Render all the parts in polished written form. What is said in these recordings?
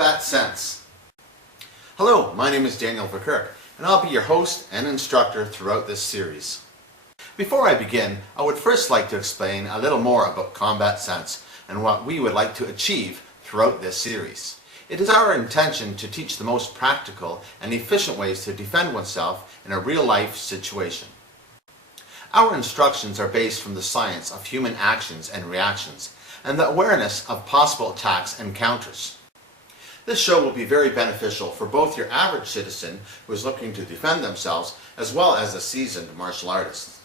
combat sense. Hello, my name is Daniel Verkerke, and I'll be your host and instructor throughout this series. Before I begin, I would first like to explain a little more about combat sense and what we would like to achieve throughout this series. It is our intention to teach the most practical and efficient ways to defend oneself in a real-life situation. Our instructions are based from the science of human actions and reactions, and the awareness of possible attacks and counters. This show will be very beneficial for both your average citizen who is looking to defend themselves as well as a seasoned martial artist.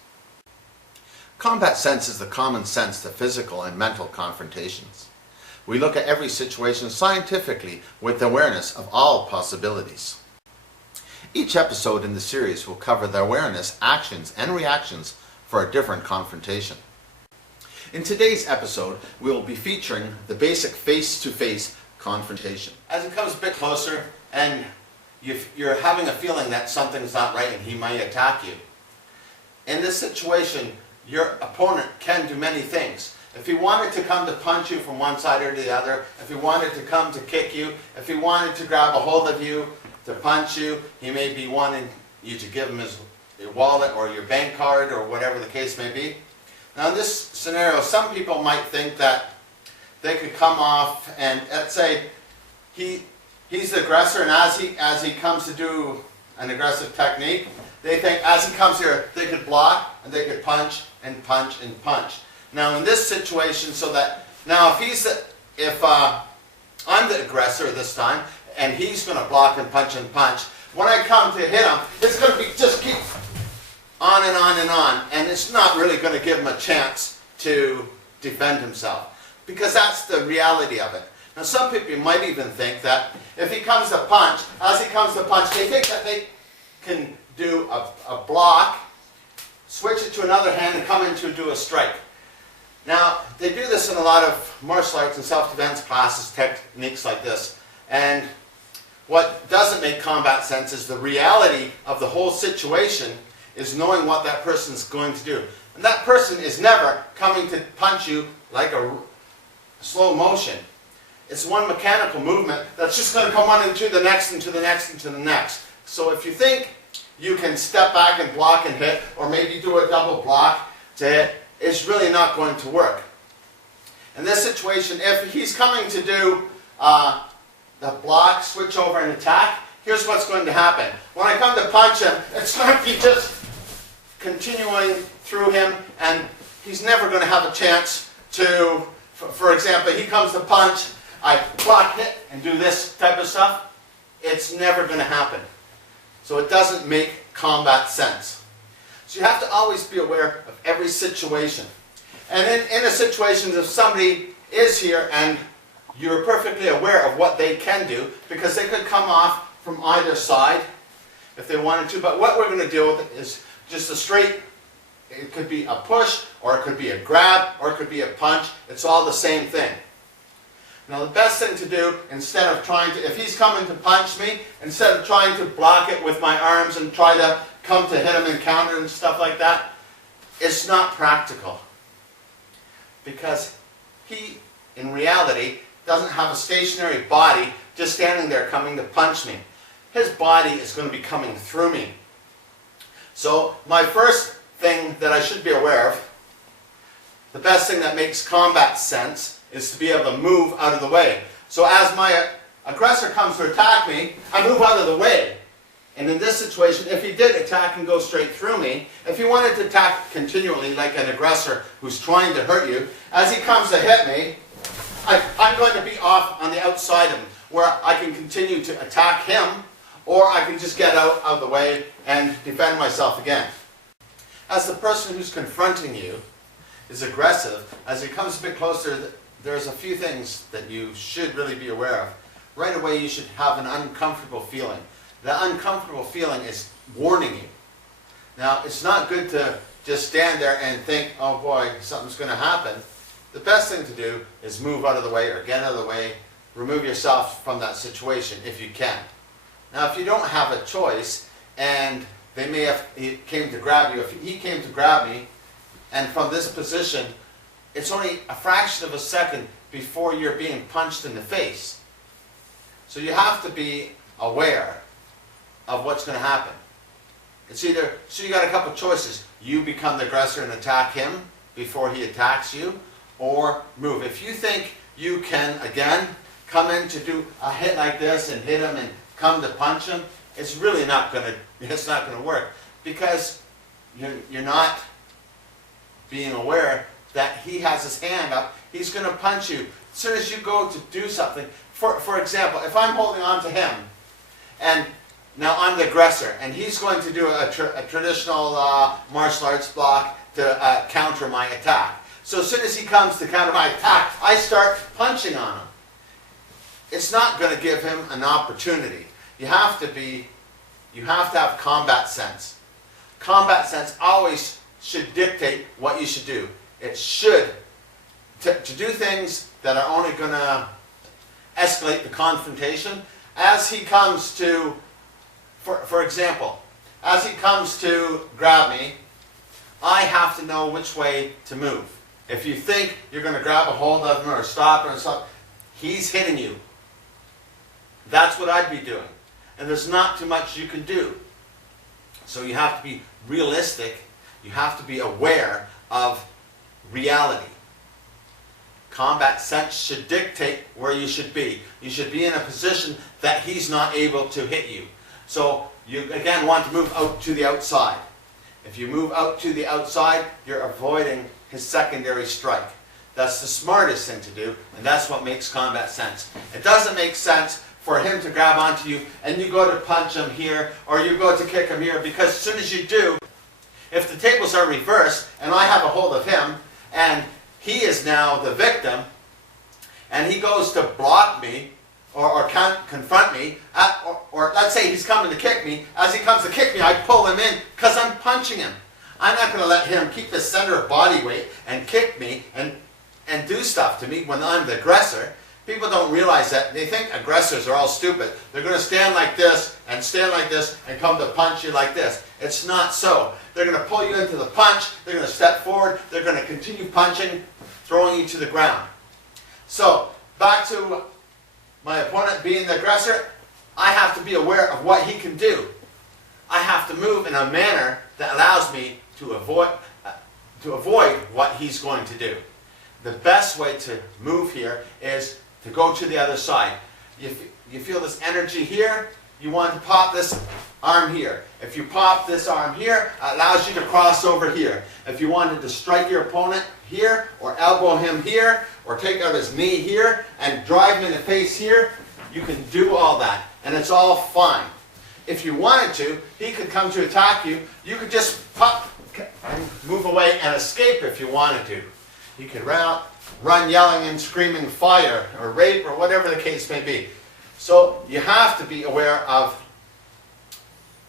Combat sense is the common sense to physical and mental confrontations. We look at every situation scientifically with awareness of all possibilities. Each episode in the series will cover the awareness, actions, and reactions for a different confrontation. In today's episode, we will be featuring the basic face-to-face confrontation. As it comes a bit closer and you're having a feeling that something's not right and he might attack you. In this situation, your opponent can do many things. If he wanted to come to punch you from one side or the other, if he wanted to come to kick you, if he wanted to grab a hold of you to punch you, he may be wanting you to give him your wallet or your bank card or whatever the case may be. Now in this scenario, some people might think that they could come off and let's say he's the aggressor, and as he comes to do an aggressive technique, they think as he comes here they could block and they could punch and punch and punch. Now in this situation, if I'm the aggressor this time and he's going to block and punch, when I come to hit him, it's going to be just keep on and on and on, and it's not really going to give him a chance to defend himself, because that's the reality of it. Now some people might even think that if he comes to punch, as he comes to punch, they think that they can do a block, switch it to another hand and come in to do a strike. Now they do this in a lot of martial arts and self-defense classes, techniques like this, and what doesn't make combat sense is the reality of the whole situation is knowing what that person's going to do. And that person is never coming to punch you like a slow motion. It's one mechanical movement that's just going to come on into the next, into the next, into the next. So if you think you can step back and block and hit, or maybe do a double block to hit, it's really not going to work. In this situation, if he's coming to do the block, switch over and attack, here's what's going to happen. When I come to punch him, it's going to be just continuing through him, and he's never going to have a chance to, for example, he comes to punch, I block it and do this type of stuff. It's never going to happen. So it doesn't make combat sense. So you have to always be aware of every situation. And in a situation, if somebody is here and you're perfectly aware of what they can do, because they could come off from either side if they wanted to, but what we're going to deal with is just a straight, it could be a push, or it could be a grab, or it could be a punch. It's all the same thing. Now the best thing to do, instead of trying to, if he's coming to punch me, instead of trying to block it with my arms and try to come to hit him and counter and stuff like that, it's not practical. Because he, in reality, doesn't have a stationary body just standing there coming to punch me. His body is going to be coming through me. So my first thing that I should be aware of, the best thing that makes combat sense, is to be able to move out of the way. So as my aggressor comes to attack me, I move out of the way. And in this situation, if he did attack and go straight through me, if he wanted to attack continually like an aggressor who's trying to hurt you, as he comes to hit me, I'm going to be off on the outside of him, where I can continue to attack him, or I can just get out of the way and defend myself again. As the person who's confronting you is aggressive, as he comes a bit closer, there's a few things that you should really be aware of. Right away you should have an uncomfortable feeling. That uncomfortable feeling is warning you. Now it's not good to just stand there and think, oh boy, something's going to happen. The best thing to do is move out of the way or get out of the way, remove yourself from that situation if you can. Now if you don't have a choice and he came to grab you, if he came to grab me and from this position, it's only a fraction of a second before you're being punched in the face. So you have to be aware of what's going to happen. It's either, so you got a couple choices. You become the aggressor and attack him before he attacks you, or move. If you think you can, again, come in to do a hit like this and hit him and come to punch him, it's really not going to work, because you're not being aware that he has his hand up. He's going to punch you. As soon as you go to do something, for example, if I'm holding on to him, and now I'm the aggressor, and he's going to do a traditional martial arts block to counter my attack. So as soon as he comes to counter my attack, I start punching on him. It's not going to give him an opportunity. You have to have combat sense. Combat sense always should dictate what you should do. It should, to do things that are only going to escalate the confrontation. As he comes to, for example, as he comes to grab me, I have to know which way to move. If you think you're going to grab a hold of him or stop him or something, he's hitting you. That's what I'd be doing. And there's not too much you can do. So you have to be realistic. You have to be aware of reality. Combat sense should dictate where you should be. You should be in a position that he's not able to hit you. So you, again, want to move out to the outside. If you move out to the outside, you're avoiding his secondary strike. That's the smartest thing to do, and that's what makes combat sense. It doesn't make sense for him to grab onto you and you go to punch him here or you go to kick him here, because as soon as you do, if the tables are reversed and I have a hold of him and he is now the victim and he goes to block me or confront me, or let's say he's coming to kick me, as he comes to kick me I pull him in because I'm punching him. I'm not going to let him keep the center of body weight and kick me and do stuff to me when I'm the aggressor. People don't realize that. They think aggressors are all stupid. They're going to stand like this and come to punch you like this. It's not so. They're going to pull you into the punch. They're going to step forward. They're going to continue punching, throwing you to the ground. So, back to my opponent being the aggressor, I have to be aware of what he can do. I have to move in a manner that allows me to avoid what he's going to do. The best way to move here is to go to the other side. You feel this energy here, you want to pop this arm here. If you pop this arm here, it allows you to cross over here. If you wanted to strike your opponent here, or elbow him here, or take out his knee here, and drive him in the face here, you can do all that, and it's all fine. If you wanted to, he could come to attack you. You could just pop and move away and escape if you wanted to. You could run yelling and screaming fire or rape or whatever the case may be. So you have to be aware of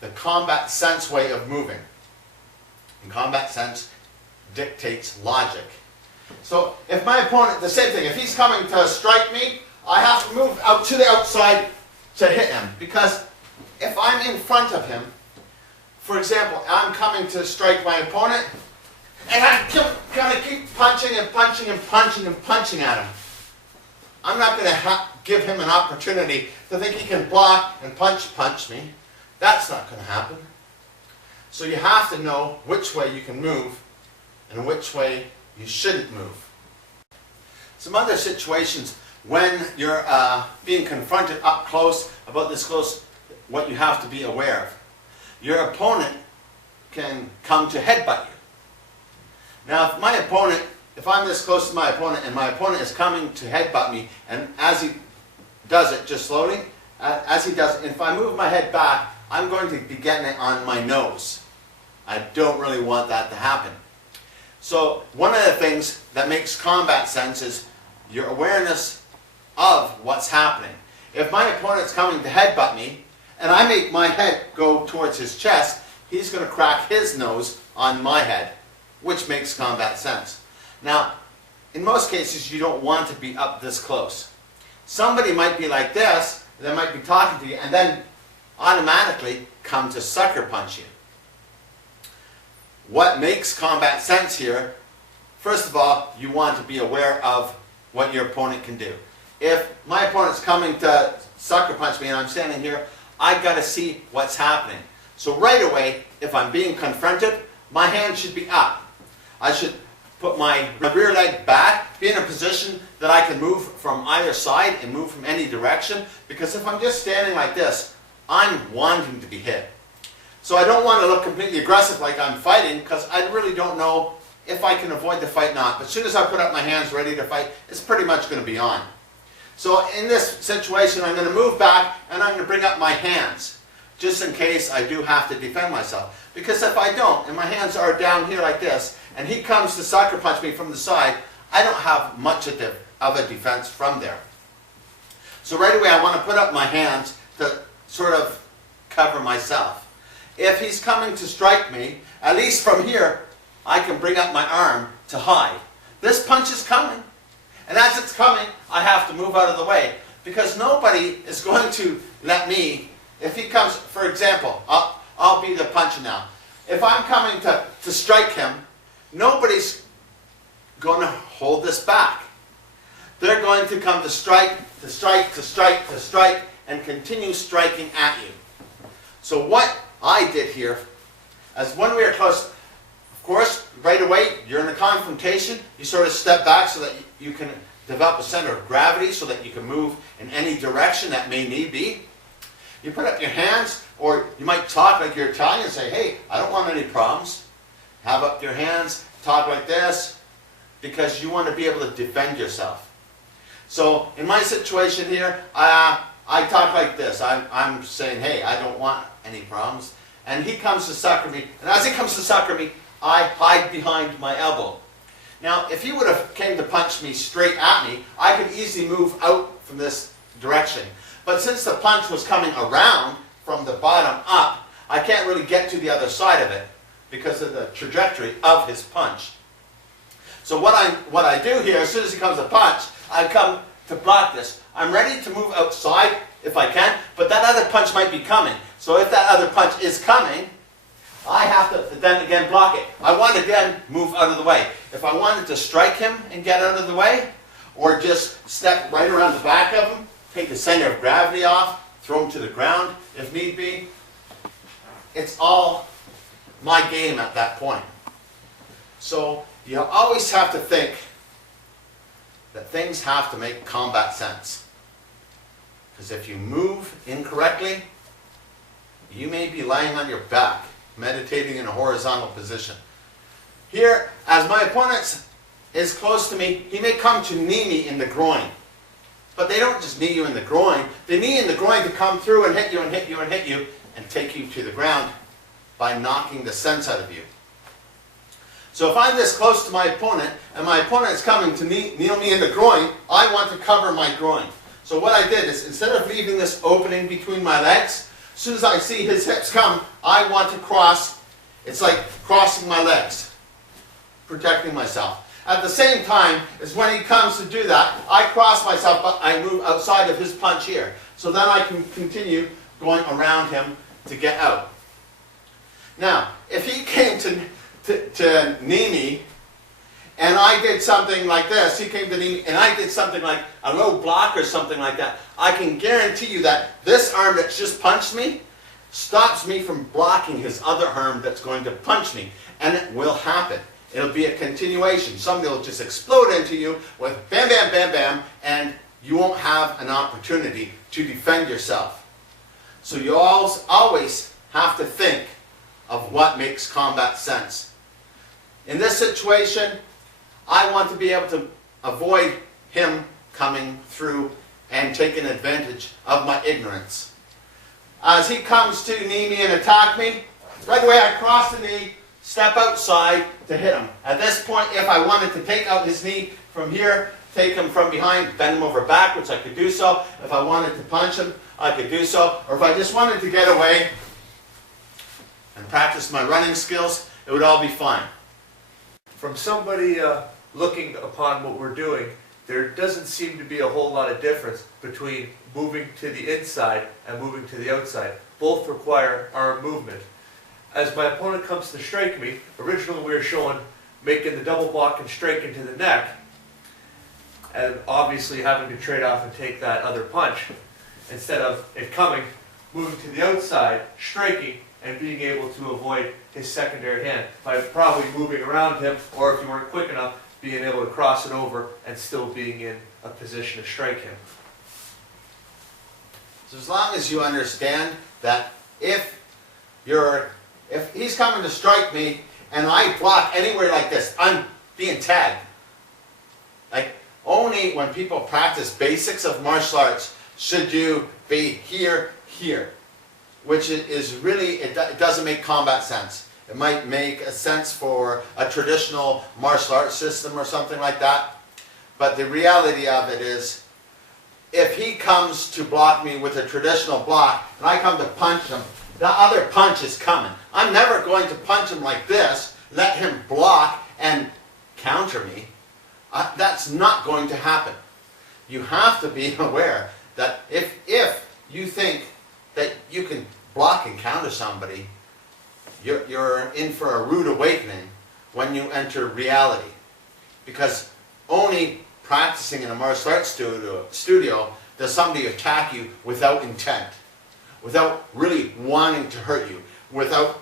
the combat sense way of moving. And combat sense dictates logic. So if my opponent, the same thing, if he's coming to strike me, I have to move out to the outside to hit him. Because if I'm in front of him, for example, I'm coming to strike my opponent, and I'm going to keep punching and punching and punching and punching at him. I'm not going to give him an opportunity to think he can block and punch me. That's not going to happen. So you have to know which way you can move and which way you shouldn't move. Some other situations when you're being confronted up close, about this close, what you have to be aware of. Your opponent can come to headbutt you. Now, if I'm this close to my opponent and my opponent is coming to headbutt me, and as he does it, just slowly, as he does it, if I move my head back, I'm going to be getting it on my nose. I don't really want that to happen. So one of the things that makes combat sense is your awareness of what's happening. If my opponent's coming to headbutt me, and I make my head go towards his chest, he's going to crack his nose on my head, which makes combat sense. Now, in most cases, you don't want to be up this close. Somebody might be like this, they might be talking to you, and then automatically come to sucker punch you. What makes combat sense here, first of all, you want to be aware of what your opponent can do. If my opponent's coming to sucker punch me and I'm standing here, I got to see what's happening. So right away, if I'm being confronted, my hand should be up. I should put my rear leg back, be in a position that I can move from either side and move from any direction, because if I'm just standing like this, I'm wanting to be hit. So I don't want to look completely aggressive like I'm fighting, because I really don't know if I can avoid the fight or not. But as soon as I put up my hands ready to fight, it's pretty much going to be on. So in this situation, I'm going to move back and I'm going to bring up my hands, just in case I do have to defend myself. Because if I don't, and my hands are down here like this, and he comes to sucker punch me from the side, I don't have much of a defense from there. So right away I want to put up my hands to sort of cover myself. If he's coming to strike me, at least from here, I can bring up my arm to hide. This punch is coming. And as it's coming, I have to move out of the way. Because nobody is going to let me, if he comes, for example, I'll be the puncher now. If I'm coming to strike him, nobody's going to hold this back. They're going to come to strike, to strike, to strike, to strike, and continue striking at you. So what I did here, as when we are close, of course, right away, you're in a confrontation, you sort of step back so that you can develop a center of gravity so that you can move in any direction that may need be. You put up your hands, or you might talk like you're Italian and say, hey, I don't want any problems. Have up your hands, talk like this, because you want to be able to defend yourself. So in my situation here, I talk like this. I'm saying, hey, I don't want any problems. And he comes to sucker me, and as he comes to sucker me, I hide behind my elbow. Now, if he would have came to punch me straight at me, I could easily move out from this direction. But since the punch was coming around from the bottom up, I can't really get to the other side of it because of the trajectory of his punch. So what I do here, as soon as he comes to punch, I come to block this. I'm ready to move outside if I can, but that other punch might be coming. So if that other punch is coming, I have to then again block it. I want to again move out of the way. If I wanted to strike him and get out of the way, or just step right around the back of him, take the center of gravity off, throw him to the ground if need be, it's all my game at that point. So you always have to think that things have to make combat sense. Because if you move incorrectly, you may be lying on your back, meditating in a horizontal position. Here, as my opponent is close to me, he may come to knee me in the groin. But they don't just knee you in the groin. They knee in the groin to come through and hit you and hit you and hit you and take you to the ground by knocking the sense out of you. So if I'm this close to my opponent and my opponent is coming to kneel me in the groin, I want to cover my groin. So what I did is, instead of leaving this opening between my legs, as soon as I see his hips come, I want to cross. It's like crossing my legs, protecting myself. At the same time, is when he comes to do that, I cross myself, but I move outside of his punch here. So then I can continue going around him to get out. Now, if he came to knee me, and I did something like this, he came to knee me, and I did something like a low block or something like that, I can guarantee you that this arm that's just punched me stops me from blocking his other arm that's going to punch me. And it will happen. It'll be a continuation. Somebody will just explode into you with bam, bam, bam, bam, and you won't have an opportunity to defend yourself. So you always have to think of what makes combat sense. In this situation, I want to be able to avoid him coming through and taking advantage of my ignorance. As he comes to knee me and attack me, right away I cross the knee, step outside to hit him. At this point, if I wanted to take out his knee from here, take him from behind, bend him over backwards, I could do so. If I wanted to punch him, I could do so. Or if I just wanted to get away and practice my running skills, it would all be fine. From somebody looking upon what we're doing, there doesn't seem to be a whole lot of difference between moving to the inside and moving to the outside. Both require arm movement. As my opponent comes to strike me, originally we were showing making the double block and strike into the neck, and obviously having to trade off and take that other punch. instead of it coming, moving to the outside, striking, and being able to avoid his secondary hand by probably moving around him, or if you weren't quick enough, being able to cross it over and still being in a position to strike him. So as long as you understand that if he's coming to strike me and I block anywhere like this, I'm being tagged. Like, only when people practice basics of martial arts should you be here, which is really, it doesn't make combat sense. It might make a sense for a traditional martial arts system or something like that, but the reality of it is, if he comes to block me with a traditional block and I come to punch him, the other punch is coming. I'm never going to punch him like this, let him block and counter me. That's not going to happen. You have to be aware that if you think that you can block and counter somebody, you're in for a rude awakening when you enter reality. Because only practicing in a martial arts studio does somebody attack you without intent, without really wanting to hurt you, without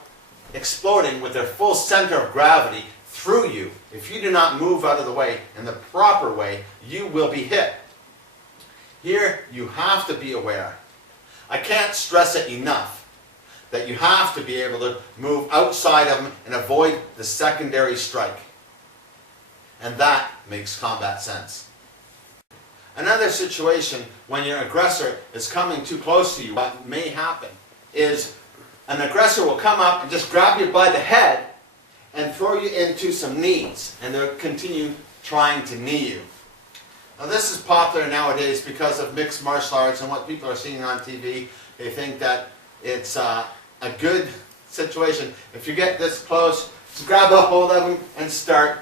exploding with their full center of gravity through you. If you do not move out of the way in the proper way, you will be hit. Here, you have to be aware. I can't stress it enough that you have to be able to move outside of them and avoid the secondary strike. And that makes combat sense. Another situation when your aggressor is coming too close to you, what may happen is an aggressor will come up and just grab you by the head and throw you into some knees, and they'll continue trying to knee you. Now this is popular nowadays because of mixed martial arts and what people are seeing on TV. They think that it's a good situation. If you get this close, just grab a hold of them and start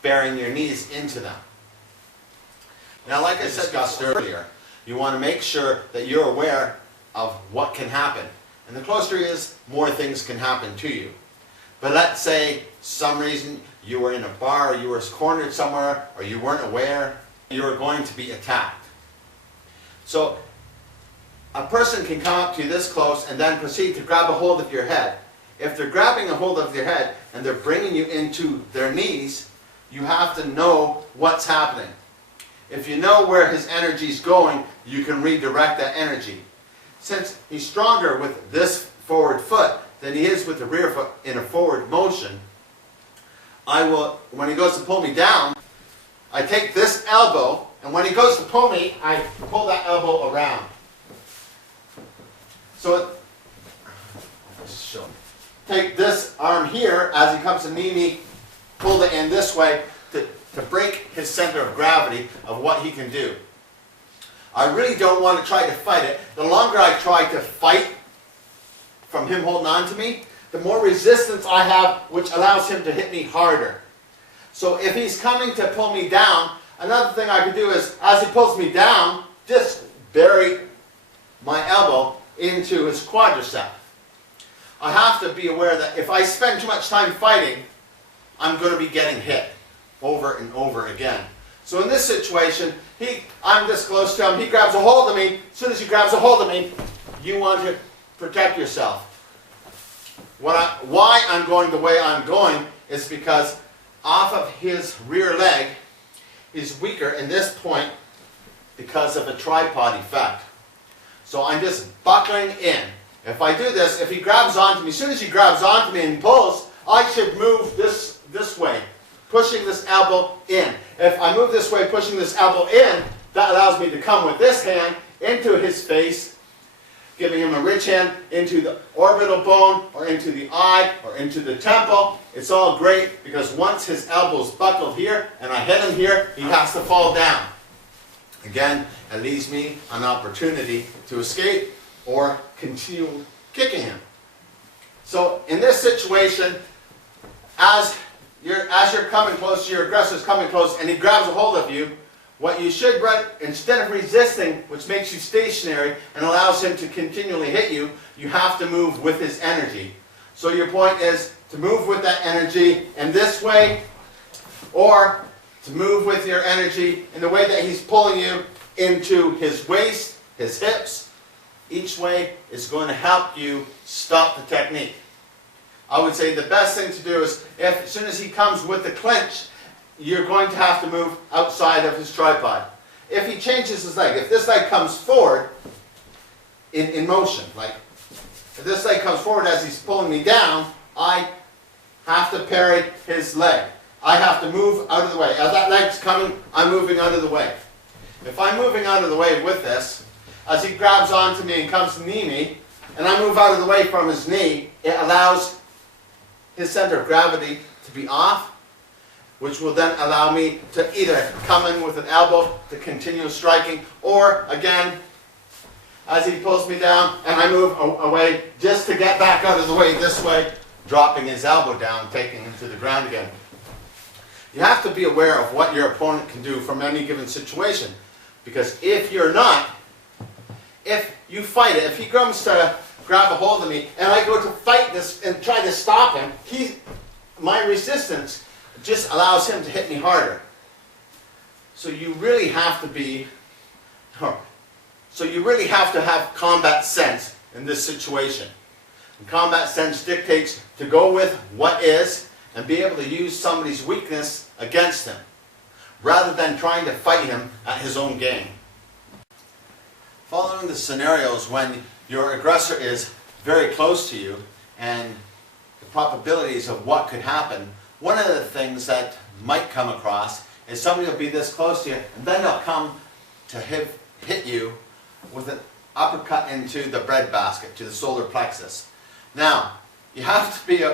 burying your knees into them. Now, like I discussed earlier, you want to make sure that you're aware of what can happen. And the closer he is, more things can happen to you. But let's say some reason you were in a bar, or you were cornered somewhere, or you weren't aware, you were going to be attacked. So a person can come up to you this close and then proceed to grab a hold of your head. If they're grabbing a hold of your head and they're bringing you into their knees, you have to know what's happening. If you know where his energy is going, you can redirect that energy. Since he's stronger with this forward foot than he is with the rear foot in a forward motion, when he goes to pull me down, I take this elbow, and when he goes to pull me, I pull that elbow around. So take this arm here as he comes to knee me, pull it in this way to break his center of gravity of what he can do. I really don't want to try to fight it. The longer I try to fight from him holding on to me, the more resistance I have, which allows him to hit me harder. So if he's coming to pull me down, another thing I can do is, as he pulls me down, just bury my elbow into his quadricep. I have to be aware that if I spend too much time fighting, I'm going to be getting hit over and over again. So in this situation, I'm this close to him, he grabs a hold of me. As soon as he grabs a hold of me, you want to protect yourself. Why I'm going the way I'm going is because off of his rear leg, he's weaker in this point because of a tripod effect. So I'm just buckling in. If I do this, if he grabs onto me, as soon as he grabs onto me and pulls, I should move this way, pushing this elbow in. If I move this way, pushing this elbow in, that allows me to come with this hand into his face, giving him a rich hand into the orbital bone, or into the eye, or into the temple. It's all great because once his elbow's buckled here and I hit him here, he has to fall down. Again, it leaves me an opportunity to escape or continue kicking him. So in this situation, as you're coming close, your aggressor's coming close, and he grabs a hold of you, what you should run, instead of resisting, which makes you stationary and allows him to continually hit you, you have to move with his energy. So your point is to move with that energy in this way, or to move with your energy in the way that he's pulling you into his waist his hips, each way is going to help you stop the technique. I would say the best thing to do is, if as soon as he comes with the clinch, you're going to have to move outside of his tripod. If he changes his leg, if this leg comes forward in motion, like if this leg comes forward as he's pulling me down, I have to parry his leg. I have to move out of the way. As that leg's coming, I'm moving out of the way. If I'm moving out of the way with this, as he grabs onto me and comes to knee me, and I move out of the way from his knee, it allows his center of gravity to be off, which will then allow me to either come in with an elbow to continue striking, or again, as he pulls me down and I move away just to get back out of the way this way, dropping his elbow down, taking him to the ground again. You have to be aware of what your opponent can do from any given situation, because if you're not, if you fight it, if he comes to grab a hold of me and I go to fight this and try to stop him, my resistance just allows him to hit me harder. So you really have to be, have combat sense in this situation. And combat sense dictates to go with what is and be able to use somebody's weakness against him, rather than trying to fight him at his own game. Following the scenarios when your aggressor is very close to you and the probabilities of what could happen, one of the things that might come across is somebody will be this close to you and then they'll come to hit you with an uppercut into the breadbasket, to the solar plexus. Now, you have to be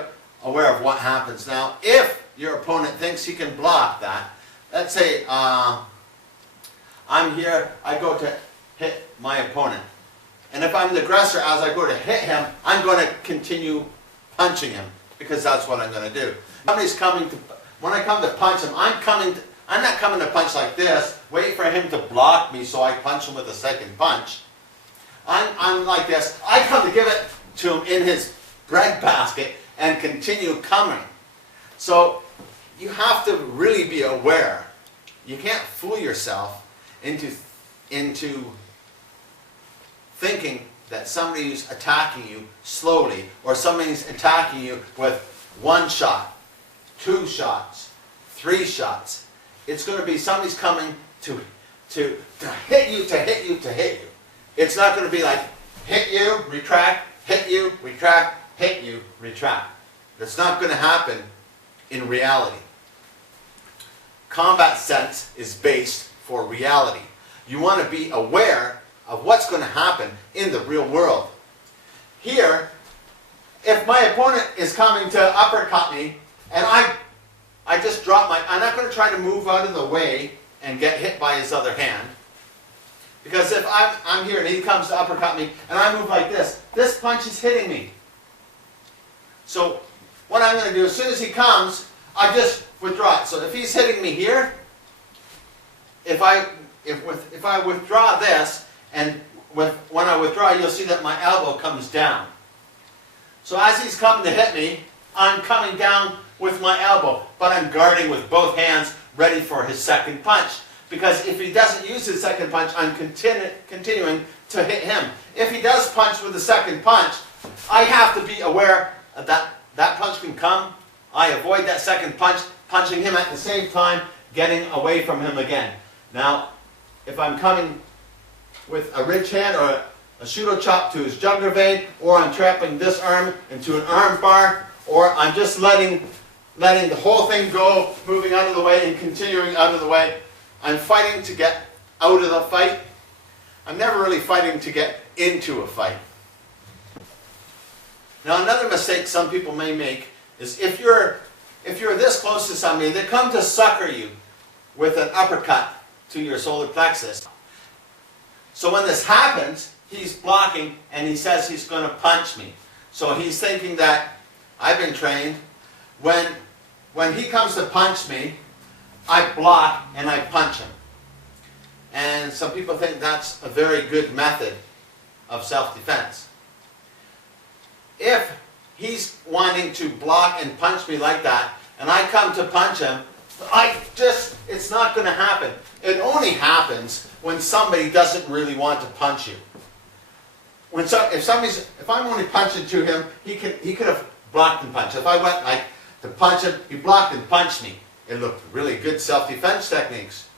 aware of what happens. Now, if your opponent thinks he can block that, let's say I'm here, I go to hit my opponent. And if I'm the aggressor, as I go to hit him, I'm going to continue punching him, because that's what I'm going to do. Somebody's coming to, when I come to punch him, I'm not coming to punch like this, wait for him to block me so I punch him with a second punch. I'm like this. I come to give it to him in his breadbasket and continue coming. So you have to really be aware. You can't fool yourself into thinking that somebody's attacking you slowly, or somebody's attacking you with one shot, 2 shots, 3 shots. It's going to be somebody's coming to hit you, to hit you, to hit you. It's not going to be like hit you, retract, hit you, retract, hit you, retract. That's not going to happen in reality. Combat sense is based for reality. You want to be aware of what's going to happen in the real world. Here, if my opponent is coming to uppercut me and I just drop I'm not going to try to move out of the way and get hit by his other hand. Because if I'm here and he comes to uppercut me and I move like this punch is hitting me. So what I'm going to do, as soon as he comes, I just withdraw it. So if he's hitting me here, if I withdraw this, and when I withdraw, you'll see that my elbow comes down. So as he's coming to hit me, I'm coming down with my elbow, but I'm guarding with both hands, ready for his second punch. Because if he doesn't use his second punch, I'm continuing to hit him. If he does punch with the second punch, I have to be aware that that punch can come. I avoid that second punch, punching him at the same time, getting away from him again. Now, if I'm coming with a ridge hand or a pseudo chop to his jugular vein, or I'm trapping this arm into an arm bar, or I'm just letting the whole thing go, moving out of the way and continuing out of the way, I'm fighting to get out of the fight. I'm never really fighting to get into a fight. Now, another mistake some people may make is if you're this close to somebody, they come to sucker you with an uppercut to your solar plexus. So when this happens, he's blocking and he says he's going to punch me. So he's thinking that I've been trained. When he comes to punch me, I block and I punch him. And some people think that's a very good method of self-defense. If he's wanting to block and punch me like that, and I come to punch him, I it's not going to happen. It only happens when somebody doesn't really want to punch you. If I'm only punching to him, he could have blocked and punched. If I went like to punch him, he blocked and punched me. It looked really good self-defense techniques.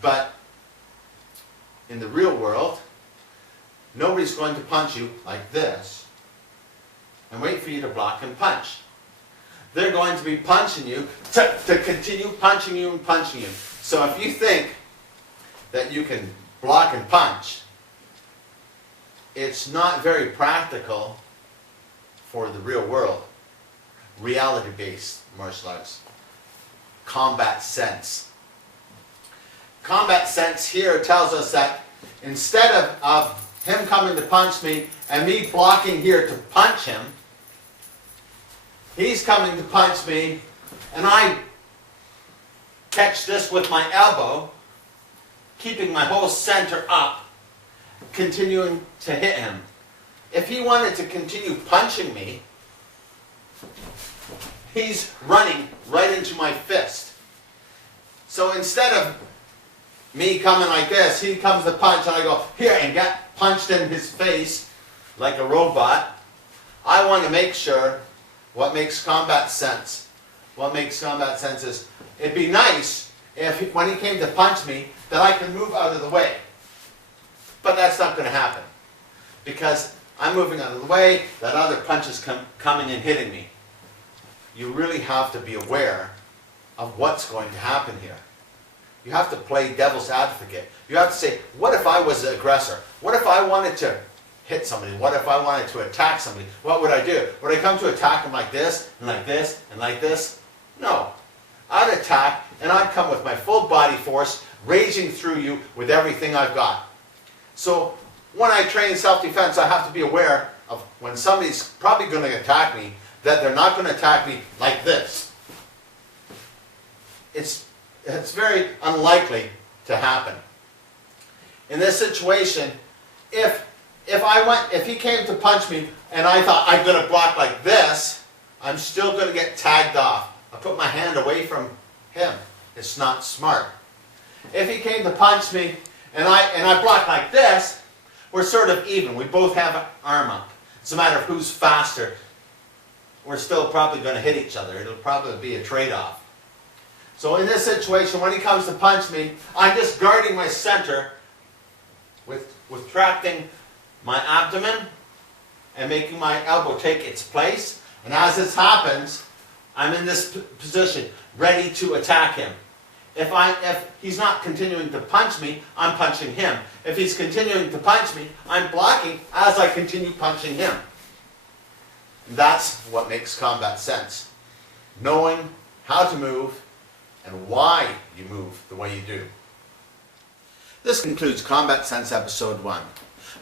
But in the real world, nobody's going to punch you like this and wait for you to block and punch. They're going to be punching you to continue punching you and punching you. So if you think that you can block and punch, it's not very practical for the real world. Reality-based martial arts. Combat sense. Combat sense here tells us that instead of him coming to punch me and me blocking here to punch him, he's coming to punch me and I catch this with my elbow, keeping my whole center up, continuing to hit him. If he wanted to continue punching me, he's running right into my fist. So instead of me coming like this, he comes to punch and I go here and get punched in his face like a robot. I want to make sure what makes combat sense. What makes combat sense is it'd be nice if when he came to punch me that I can move out of the way. But that's not going to happen because I'm moving out of the way, that other punch is coming and hitting me. You really have to be aware of what's going to happen here. You have to play devil's advocate. You have to say, what if I was the aggressor? What if I wanted to hit somebody? What if I wanted to attack somebody? What would I do? Would I come to attack them like this, and like this, and like this? No. I'd attack, and I'd come with my full body force, raging through you with everything I've got. So when I train self-defense, I have to be aware of when somebody's probably going to attack me, that they're not going to attack me like this. It's very unlikely to happen. In this situation, if he came to punch me and I thought I'm going to block like this, I'm still going to get tagged off. I put my hand away from him. It's not smart. If he came to punch me and I block like this, we're sort of even. We both have an arm up. It's a matter of who's faster. We're still probably going to hit each other. It'll probably be a trade-off. So in this situation, when he comes to punch me, I'm just guarding my center with retracting my abdomen and making my elbow take its place. And as this happens, I'm in this position, ready to attack him. If he's not continuing to punch me, I'm punching him. If he's continuing to punch me, I'm blocking as I continue punching him. And that's what makes combat sense. Knowing how to move and why you move the way you do. This concludes Combat Sense Episode 1.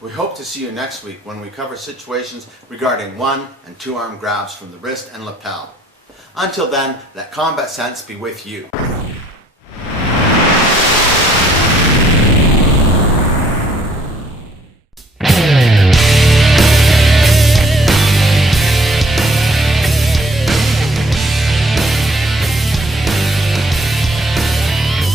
We hope to see you next week when we cover situations regarding 1- and 2-arm grabs from the wrist and lapel. Until then, let combat sense be with you.